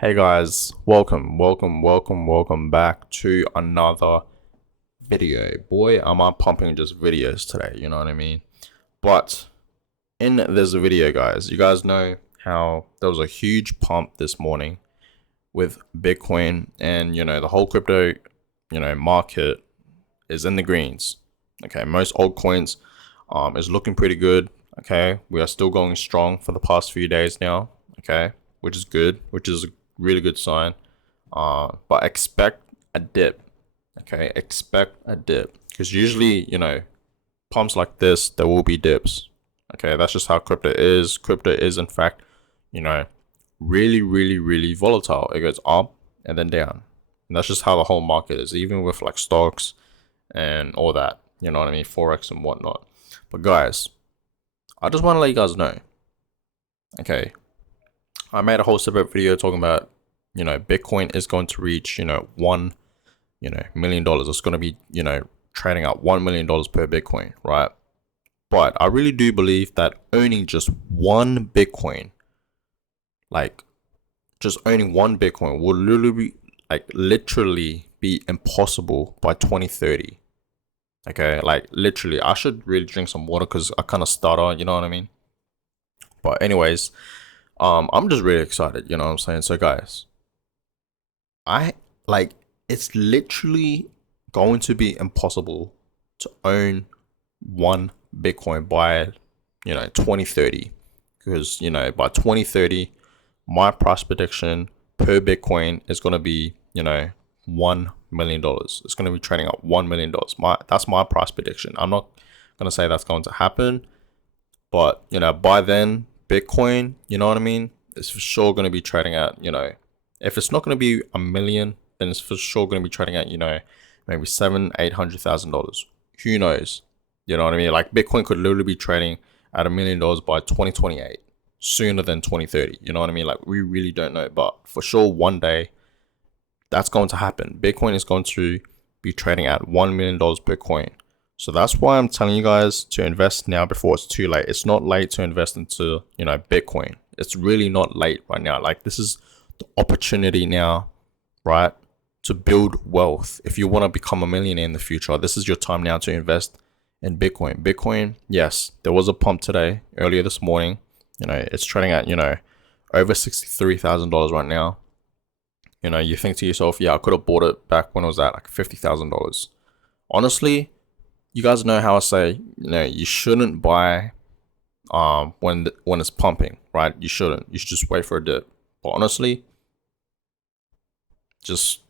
Hey guys, welcome back to another video. Boy, am I pumping just videos today, you know what I mean? But in this video, guys, you guys know how there was a huge pump this morning with Bitcoin and the whole crypto, market is in the greens. Okay, most altcoins is looking pretty good. Okay, we are still going strong for the past few days now. Okay, which is good, which is a really good sign. But expect a dip. Okay, expect a dip because usually pumps like this there will be dips. Okay, that's just how crypto is. Crypto is in fact you know really volatile. It goes up and then down. And that's just how the whole market is, even with like stocks and all that. You know what I mean? Forex and whatnot. But guys, I just want to let you guys know. Okay, I made a whole separate video talking about Bitcoin is going to reach $1 million. It's going to be trading at $1 million per Bitcoin, right? But I really do believe that owning just one Bitcoin, like just owning one Bitcoin, will literally be impossible by 2030. Okay, like literally, I should really drink some water because I kind of stutter. You know what I mean? But anyways, I'm just really excited. You know what I'm saying? So guys, I like it's literally going to be impossible to own one Bitcoin by 2030, because by 2030 my price prediction per Bitcoin is going to be $1 million. It's going to be trading at $1 million. That's my price prediction. I'm not going to say that's going to happen, but by then Bitcoin, you know what I mean, it's for sure going to be trading at if it's not going to be a million, then it's for sure going to be trading at maybe 700,000-800,000 dollars. Who knows? You know what I mean? Like Bitcoin could literally be trading at $1 million by 2028, sooner than 2030. You know what I mean? Like we really don't know, but for sure one day that's going to happen. Bitcoin is going to be trading at $1 million per coin. So that's why I'm telling you guys to invest now before it's too late. It's not late to invest into Bitcoin. It's really not late right now. Like this is the opportunity now, right? To build wealth. If you want to become a millionaire in the future, this is your time now to invest in Bitcoin. Bitcoin, yes, there was a pump today, earlier this morning. It's trading at, over $63,000 right now. You think to yourself, yeah, I could have bought it back when it was at like $50,000. Honestly, you guys know how I say, you shouldn't buy when it's pumping, right? You shouldn't. You should just wait for a dip. But honestly, just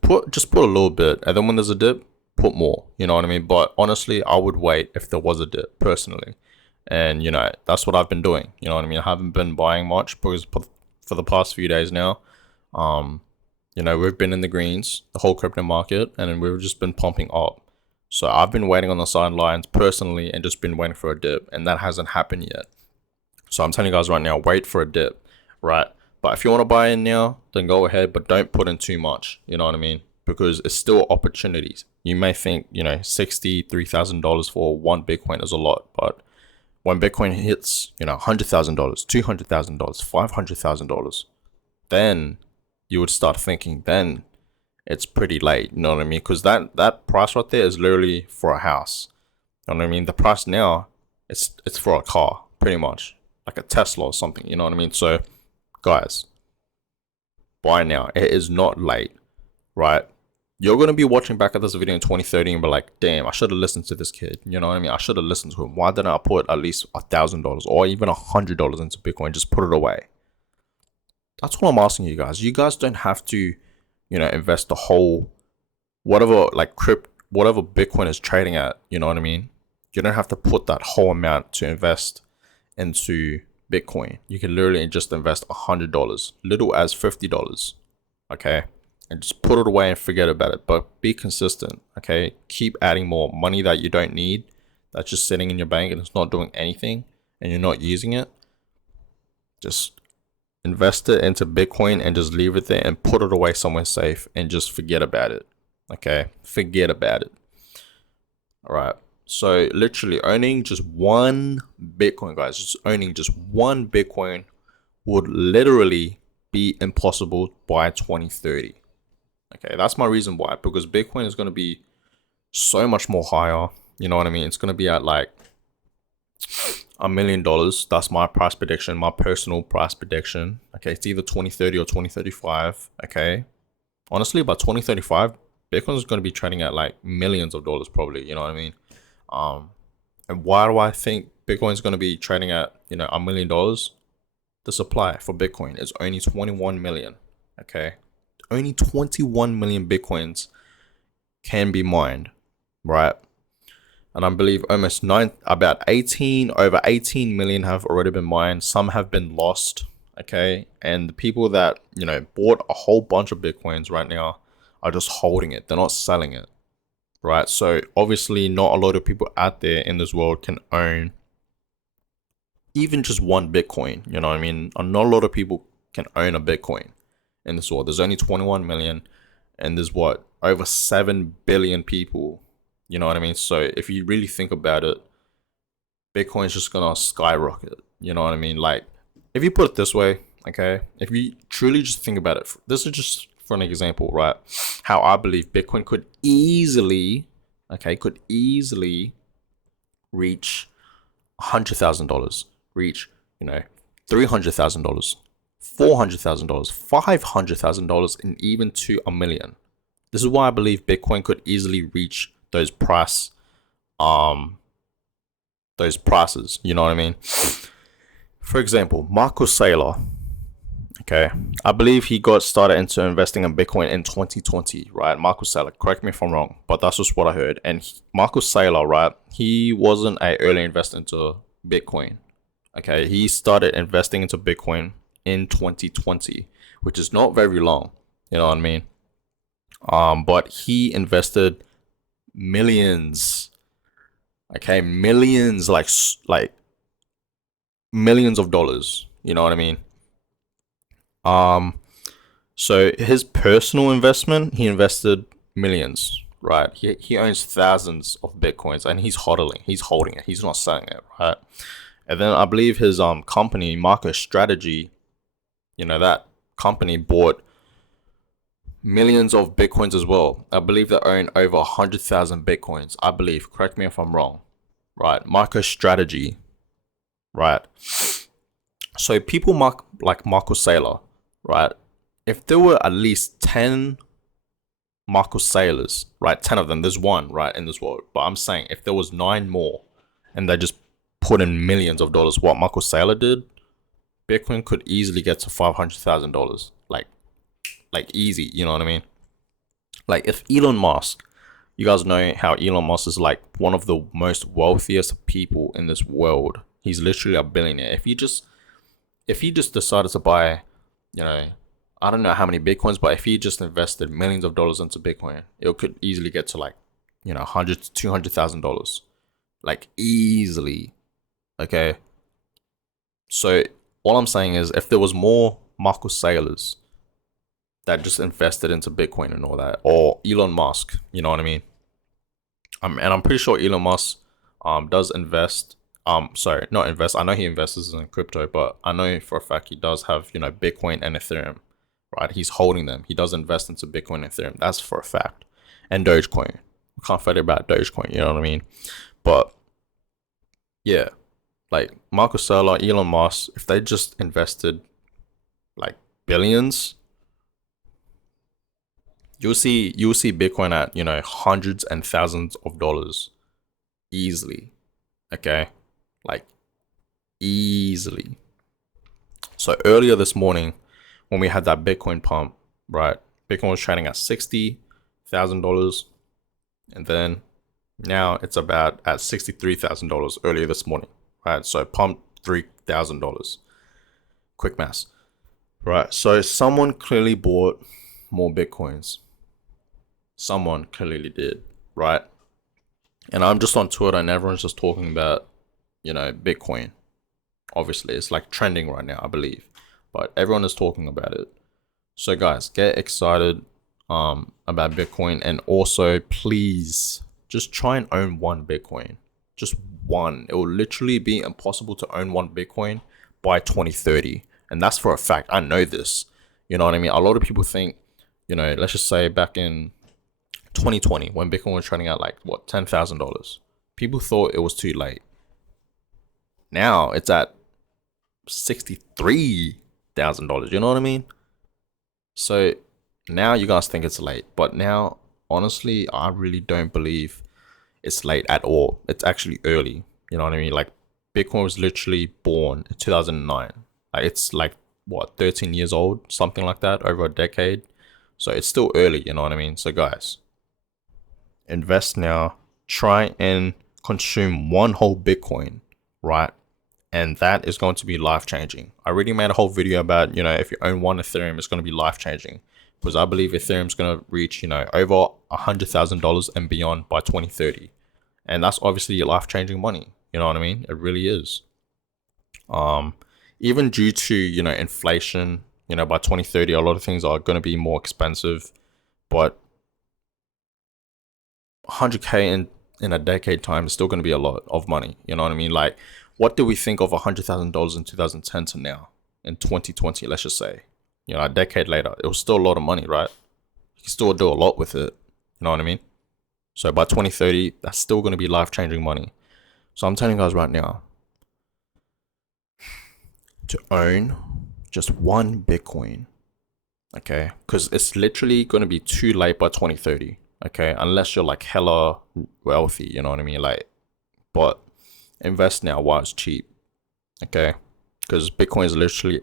put a little bit, and then when there's a dip, put more. You know what I mean? But honestly, I would wait if there was a dip personally, and that's what I've been doing. You know what I mean? I haven't been buying much because for the past few days now, um, we've been in the greens, the whole crypto market, and we've just been pumping up. So I've been waiting on the sidelines personally and just been waiting for a dip, and that hasn't happened yet. So I'm telling you guys right now, wait for a dip, right? But if you want to buy in now, then go ahead, but don't put in too much. You know what I mean? Because it's still opportunities. You may think, $63,000 for one Bitcoin is a lot, but when Bitcoin hits, $100,000, $200,000, $500,000, then you would start thinking, then it's pretty late. You know what I mean? Because that price right there is literally for a house. You know what I mean? The price now, it's for a car, pretty much, like a Tesla or something. You know what I mean? So, guys, buy now. It is not late, right? You're gonna be watching back at this video in 2030 and be like, "Damn, I should have listened to this kid." You know what I mean? I should have listened to him. Why didn't I put at least $1,000 or even $100 into Bitcoin? Just put it away. That's what I'm asking you guys. You guys don't have to, invest the whole whatever whatever Bitcoin is trading at. You know what I mean? You don't have to put that whole amount to invest into Bitcoin. You can literally just invest $100, little as $50. Okay, and just put it away and forget about it. But be consistent. Okay, keep adding more money that you don't need. That's just sitting in your bank and it's not doing anything, and you're not using it. Just invest it into Bitcoin and just leave it there and put it away somewhere safe and just forget about it. Okay, forget about it. All right. So literally owning just one Bitcoin, guys, just owning just one Bitcoin would literally be impossible by 2030. Okay, that's my reason why. Because Bitcoin is going to be so much more higher. You know what I mean? It's going to be at like $1 million. That's my price prediction, my personal price prediction. Okay, it's either 2030 or 2035. Okay, honestly, by 2035, Bitcoin is going to be trading at like millions of dollars, probably. You know what I mean? And why do I think Bitcoin is going to be trading at $1 million? The supply for Bitcoin is only 21 million. Okay, only 21 million Bitcoins can be mined, right? And I believe about 18 million have already been mined. Some have been lost. Okay, and the people that bought a whole bunch of Bitcoins right now are just holding it. They're not selling it, right? So obviously, not a lot of people out there in this world can own even just one Bitcoin. You know what I mean? Not a lot of people can own a Bitcoin in this world. There's only 21 million, and there's over 7 billion people. You know what I mean? So if you really think about it, Bitcoin's just gonna skyrocket. You know what I mean? Like, if you put it this way, okay, if you truly just think about it, this is just for an example, right? How I believe Bitcoin could easily reach $100,000, reach $300,000, $400,000, $500,000, and even to $1 million. This is why I believe Bitcoin could easily reach those prices. You know what I mean? For example, Michael Saylor. Okay, I believe he got started into investing in Bitcoin in 2020, right? Michael Saylor, correct me if I'm wrong, but that's just what I heard. And Michael Saylor, right? He wasn't an early investor into Bitcoin. Okay, he started investing into Bitcoin in 2020, which is not very long. You know what I mean? But he invested millions. Okay, millions, like millions of dollars. You know what I mean? So his personal investment, he invested millions, right? He owns thousands of Bitcoins, and he's holding it. He's not selling it, right? And then I believe his company, MicroStrategy, that company bought millions of Bitcoins as well. I believe they own over 100,000 Bitcoins. I believe. Correct me if I'm wrong. Right? MicroStrategy. Right? So people like Michael Saylor, right? If there were at least 10 Michael Saylors, right? 10 of them. There's one, right, in this world. But I'm saying if there was 9 more, and they just put in millions of dollars, what Michael Saylor did, Bitcoin could easily get to $500,000. Like easy, you know what I mean? Like, if Elon Musk, you guys know how Elon Musk is like one of the most wealthiest people in this world. He's literally a billionaire. If he just decided to buy, I don't know how many Bitcoins, but if he just invested millions of dollars into Bitcoin, it could easily get to like, $100,000 to $200,000, like easily. Okay. So all I'm saying is, if there was more Michael Saylors that just invested into Bitcoin and all that, or Elon Musk, you know what I mean? And I'm pretty sure Elon Musk does invest. Sorry, not invest. I know he invests in crypto, but I know for a fact he does have Bitcoin and Ethereum, right? He's holding them. He does invest into Bitcoin and Ethereum. That's for a fact. And Dogecoin. We can't forget about Dogecoin. You know what I mean? But yeah, like Marcus Saylor, Elon Musk, if they just invested like billions, you'll see Bitcoin at hundreds and thousands of dollars easily. Okay, like easily. So earlier this morning, when we had that Bitcoin pump, right? Bitcoin was trading at $60,000, and then now it's about at $63,000 earlier this morning, right? So pumped $3,000. Quick maths, right? So someone clearly bought more Bitcoins. Someone clearly did, right? And I'm just on Twitter, and everyone's just talking about, Bitcoin. Obviously, it's like trending right now, I believe, but everyone is talking about it. So guys, get excited about Bitcoin, and also please just try and own one Bitcoin. Just one. It will literally be impossible to own one Bitcoin by 2030, and that's for a fact. I know this. You know what I mean? A lot of people think, let's just say back in 2020 when Bitcoin was trading at like what, $10,000, people thought it was too late. Now it's at $63,000. You know what I mean? So now you guys think it's late, but now honestly, I really don't believe it's late at all. It's actually early. You know what I mean? Like Bitcoin was literally born in 2009. Like it's like what, 13 years old, something like that, over a decade. So it's still early, you know what I mean? So guys, invest now. Try and consume one whole Bitcoin, right? And that is going to be life changing. I already made a whole video about, if you own one Ethereum, it's going to be life changing, because I believe Ethereum is going to reach, over $100,000 and beyond by 2030. And that's obviously life changing money. You know what I mean? It really is. Even due to, inflation, by 2030, a lot of things are going to be more expensive, but 100K in a decade time is still going to be a lot of money. You know what I mean? Like, what do we think of $100,000 in 2010 to now in 2020? Let's just say, a decade later, it was still a lot of money, right? You can still do a lot with it. You know what I mean? So by 2030, that's still going to be life changing money. So I'm telling you guys right now, to own just one Bitcoin, okay? Because it's literally going to be too late by 2030, okay? Unless you're like hella wealthy, you know what I mean? Like, but invest now while it's cheap, okay? Because Bitcoin is literally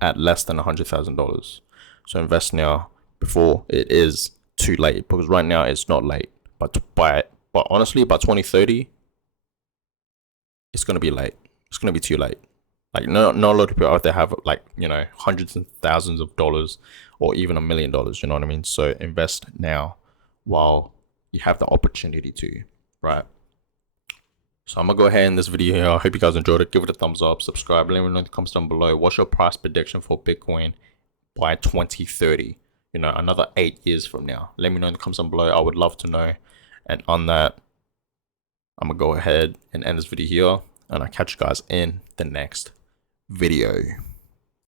at less than $100,000. So invest now before it is too late, because right now it's not late. But honestly, by 2030, it's going to be late. It's going to be too late. Like, not a lot of people out there have like, hundreds and thousands of dollars or even $1 million, you know what I mean? So invest now while you have the opportunity to, right? So I'm going to go ahead in this video here. I hope you guys enjoyed it. Give it a thumbs up, subscribe, let me know in the comments down below. What's your price prediction for Bitcoin by 2030? Another 8 years from now. Let me know in the comments down below. I would love to know. And on that, I'm going to go ahead and end this video here. And I'll catch you guys in the next video.